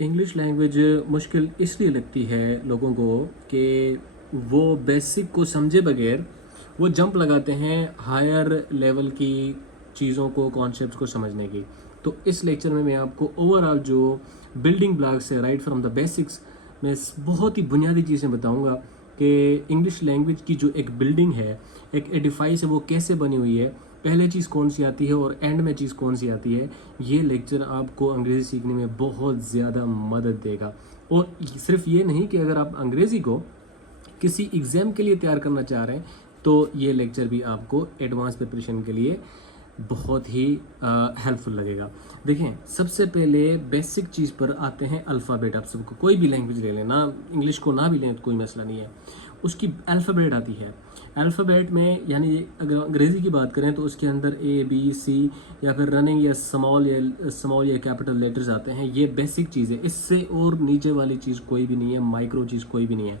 English language मुश्किल इसलिए लगती है लोगों को कि वो बेसिक को समझे बगैर वो जंप लगाते हैं हायर लेवल की चीज़ों को, कॉन्सेप्ट्स को समझने की। तो इस लेक्चर में मैं आपको ओवरऑल जो बिल्डिंग ब्लॉक्स है राइट फ्रॉम द बेसिक्स, मैं बहुत ही बुनियादी चीज़ें बताऊंगा कि इंग्लिश लैंग्वेज की जो एक बिल्डिंग है, एक एडिफाइस है, वो कैसे बनी हुई है, पहले चीज़ कौन सी आती है और एंड में चीज़ कौन सी आती है। ये लेक्चर आपको अंग्रेज़ी सीखने में बहुत ज़्यादा मदद देगा। और सिर्फ ये नहीं कि अगर आप अंग्रेज़ी को किसी एग्ज़ाम के लिए तैयार करना चाह रहे हैं तो ये लेक्चर भी आपको एडवांस प्रिपरेशन के लिए बहुत ही हेल्पफुल लगेगा। देखें, सबसे पहले बेसिक चीज़ पर आते हैं अल्फ़ाबेट। आप सबको कोई भी लैंग्वेज ले लें ना, इंग्लिश को ना भी लें तो कोई मसला नहीं है, उसकी अल्फ़ाबेट आती है। अल्फ़ाबेट में यानी अगर अंग्रेज़ी की बात करें तो उसके अंदर ए बी सी या फिर रनिंग या स्मॉल या कैपिटल लेटर्स आते हैं। ये बेसिक चीज़ है, इससे और नीचे वाली चीज़ कोई भी नहीं है, माइक्रो चीज़ कोई भी नहीं है।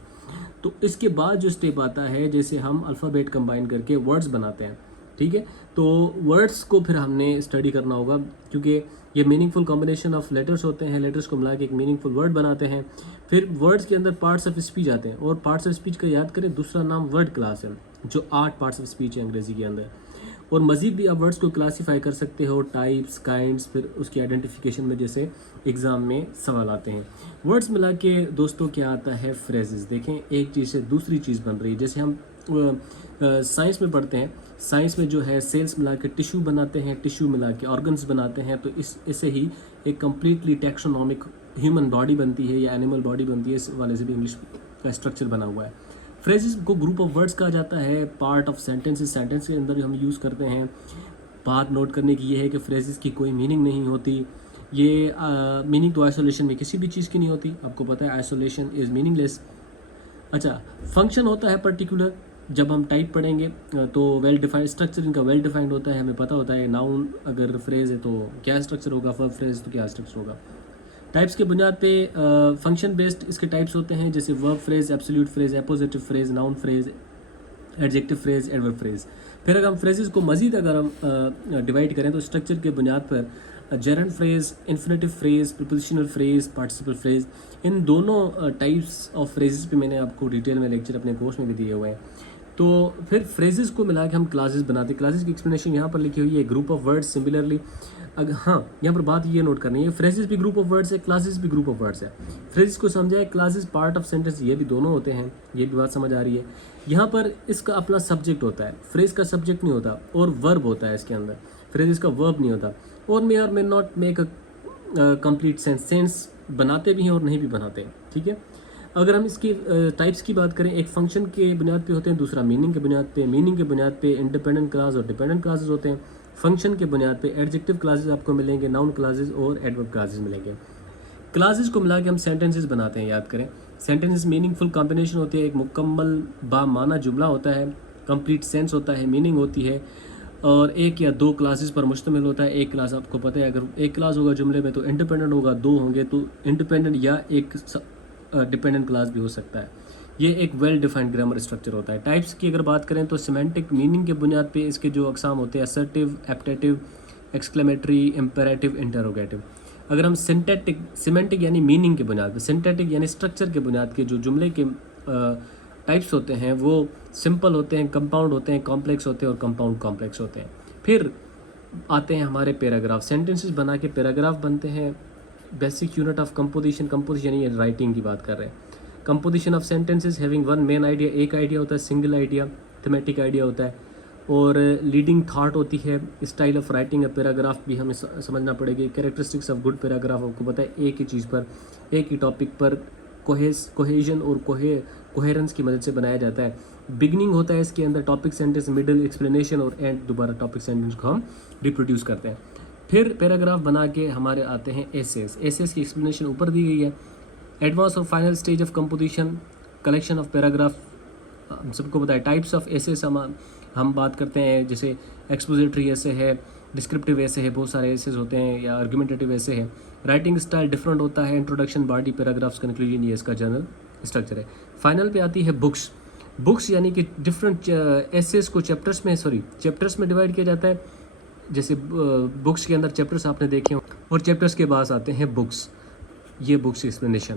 तो इसके बाद जो स्टेप आता है, जैसे हम अल्फ़ाबेट कंबाइन करके वर्ड्स बनाते हैं, ठीक है। तो वर्ड्स को फिर हमने स्टडी करना होगा, क्योंकि ये मीनिंगफुल कॉम्बिनेशन ऑफ लेटर्स होते हैं। लेटर्स को मिला के एक मीनिंगफुल वर्ड बनाते हैं। फिर वर्ड्स के अंदर पार्ट्स ऑफ स्पीच आते हैं, और पार्ट्स ऑफ स्पीच का याद करें, दूसरा नाम वर्ड क्लास है, जो 8 पार्ट्स ऑफ स्पीच है अंग्रेजी के अंदर। और मज़ीद भी आप वर्ड्स को क्लासीफाई कर सकते हो, टाइप्स, काइंड्स, फिर उसकी आइडेंटिफिकेशन में जैसे एग्ज़ाम में सवाल आते हैं। वर्ड्स मिला के दोस्तों क्या आता है, फ्रेजेस। देखें, एक चीज़ से दूसरी चीज़ बन रही है। जैसे हम साइंस में पढ़ते हैं, साइंस में जो है सेल्स मिला के टिश्यू बनाते हैं, टिश्यू मिला के ऑर्गन्स बनाते हैं। तो इससे ही एक कम्प्लीटली टैक्सोनॉमिक ह्यूमन बॉडी बनती है या एनिमल बॉडी बनती है। इस वाले से भी इंग्लिश का स्ट्रक्चर बना हुआ है। फ्रेजेस को ग्रुप ऑफ वर्ड्स कहा जाता है, पार्ट ऑफ सेंटेंसेस, सेंटेंस के अंदर हम यूज़ करते हैं। बात नोट करने की ये है कि फ्रेजेस की कोई मीनिंग नहीं होती। ये मीनिंग तो आइसोलेशन में किसी भी चीज़ की नहीं होती, आपको पता है आइसोलेशन इज़ मीनिंगलेस। अच्छा, फंक्शन होता है पर्टिकुलर। जब हम टाइप पढ़ेंगे तो वेल डिफाइंड स्ट्रक्चर इनका वेल डिफाइंड होता है, हमें पता होता है नाउन अगर फ्रेज है तो क्या स्ट्रक्चर होगा, वर्ब फ्रेज तो क्या स्ट्रक्चर होगा। टाइप्स के बुनियाद पे फंक्शन बेस्ड इसके टाइप्स होते हैं, जैसे verb phrase, absolute phrase, appositive phrase, noun phrase, adjective phrase, adverb phrase. फिर अगर हम फ्रेजेस को मजीद अगर हम डिवाइड करें तो स्ट्रक्चर के बुनियाद पर gerund phrase, infinitive phrase, prepositional phrase, participle phrase, इन दोनों टाइप्स ऑफ फ्रेजेस पे मैंने आपको डिटेल में लेक्चर अपने कोर्स में भी दिए हुए हैं। तो फिर फ्रेजेस को मिला के हम क्लासेस बनाते हैं। क्लासेस की एक्सप्लेनेशन यहाँ पर लिखी हुई है, ग्रुप ऑफ वर्ड्स। सिमिलरली अगर हाँ, यहाँ पर बात ये नोट करनी है, फ्रेजेस भी ग्रुप ऑफ वर्ड्स है, क्लासेस भी ग्रुप ऑफ वर्ड्स है। फ्रेजेस को समझाए, क्लासेस पार्ट ऑफ सेंटेंस, ये भी दोनों होते हैं। ये भी बात समझ आ रही है। यहाँ पर इसका अपना सब्जेक्ट होता है, फ्रेज का सब्जेक्ट नहीं होता, और वर्ब होता है इसके अंदर, फ्रेजेस का वर्ब नहीं होता। और मे और may not make a complete sense, sense बनाते भी हैं और नहीं भी बनाते हैं, ठीक है। अगर हम इसकी टाइप्स की बात करें, एक फंक्शन के बुनियाद पे होते हैं, दूसरा मीनिंग के बुनियाद पे। मीनिंग के बुनियाद पे इंडिपेंडेंट क्लास और डिपेंडेंट क्लासेस होते हैं। फंक्शन के बुनियाद पे एडजेक्टिव क्लासेस आपको मिलेंगे, नाउन क्लासेस और एडवर्ब क्लासेस मिलेंगे। क्लासेस को मिला के हम सेंटेंसेस बनाते हैं, याद करें। सेंटेंसेस मीनिंगफुल कॉम्बिनेशन होती है, एक मुकम्मल बामाना जुमला होता है, कंप्लीट सेंस होता है, मीनिंग होती है, और एक या दो क्लासेस पर मुश्तमिल होता है। एक क्लास आपको पता है, अगर एक क्लास होगा जुमले में तो इंडिपेंडेंट होगा, दो होंगे तो इंडिपेंडेंट या एक डिपेंडेंट क्लास भी हो सकता है। ये एक वेल डिफाइंड ग्रामर स्ट्रक्चर होता है। टाइप्स की अगर बात करें तो सिमेंटिक मीनिंग के बुनियाद पे इसके जो अकसाम होते हैं, असर्टिव, एप्टेटिव, एक्सक्लेमेटरी, इम्पेरेटिव, इंटरोगेटिव। अगर हम सिमेंटिक यानी मीनिंग के बुनियाद पे, सिंटैटिक यानी स्ट्रक्चर के बुनियाद के जो जुमले के टाइप्स होते हैं वो सिंपल होते हैं, कंपाउंड होते हैं, कॉम्प्लेक्स होते हैं और कंपाउंड कॉम्प्लेक्स होते हैं। फिर आते हैं हमारे पैराग्राफ, सेंटेंसेस बना के पैराग्राफ बनते हैं। Basic unit of composition, composition यानी राइटिंग की बात कर रहे हैं। Composition of sentences having one main idea, एक आइडिया होता है, सिंगल आइडिया, थीमेटिक आइडिया होता है, और लीडिंग थाट होती है। स्टाइल ऑफ राइटिंग, पैराग्राफ भी हमें समझना पड़ेगी। कैरेक्टरिस्टिक्स ऑफ गुड पैराग्राफ, आपको पता है एक ही चीज़ पर, एक ही टॉपिक पर कोहेजन और कोहेरेंस की मदद से बनाया जाता है। बिगनिंग होता है इसके अंदर, टॉपिक सेंटेंस, मिडिल, एक्सप्लेनेशन, और एंड दोबारा टॉपिक सेंटेंस को हम रिप्रोड्यूस करते हैं। फिर पैराग्राफ बना के हमारे आते हैं एसेस। एसेस की एक्सप्लेनेशन ऊपर दी गई है। एडवांस और final stage of composition, collection of paragraph, हम सबको पता है। टाइप्स ऑफ एसेस हम बात करते हैं, जैसे एक्सपोजिटरी ऐसे है, डिस्क्रिप्टिव ऐसे है, बहुत सारे एसेस होते हैं, या आर्गुमेंटेटिव ऐसे है। राइटिंग स्टाइल डिफरेंट होता है, इंट्रोडक्शन, बॉडी, पैराग्राफ्स, कंक्लूजन, ये इसका जनरल स्ट्रक्चर है। फाइनल पे आती है बुक्स। बुक्स यानी कि डिफरेंट एसेस को चैप्टर्स में डिवाइड किया जाता है। जैसे बुक्स के अंदर चैप्टर्स आपने देखे हो, और चैप्टर्स के बाद आते हैं बुक्स। ये बुक्स एक्सप्लेनेशन।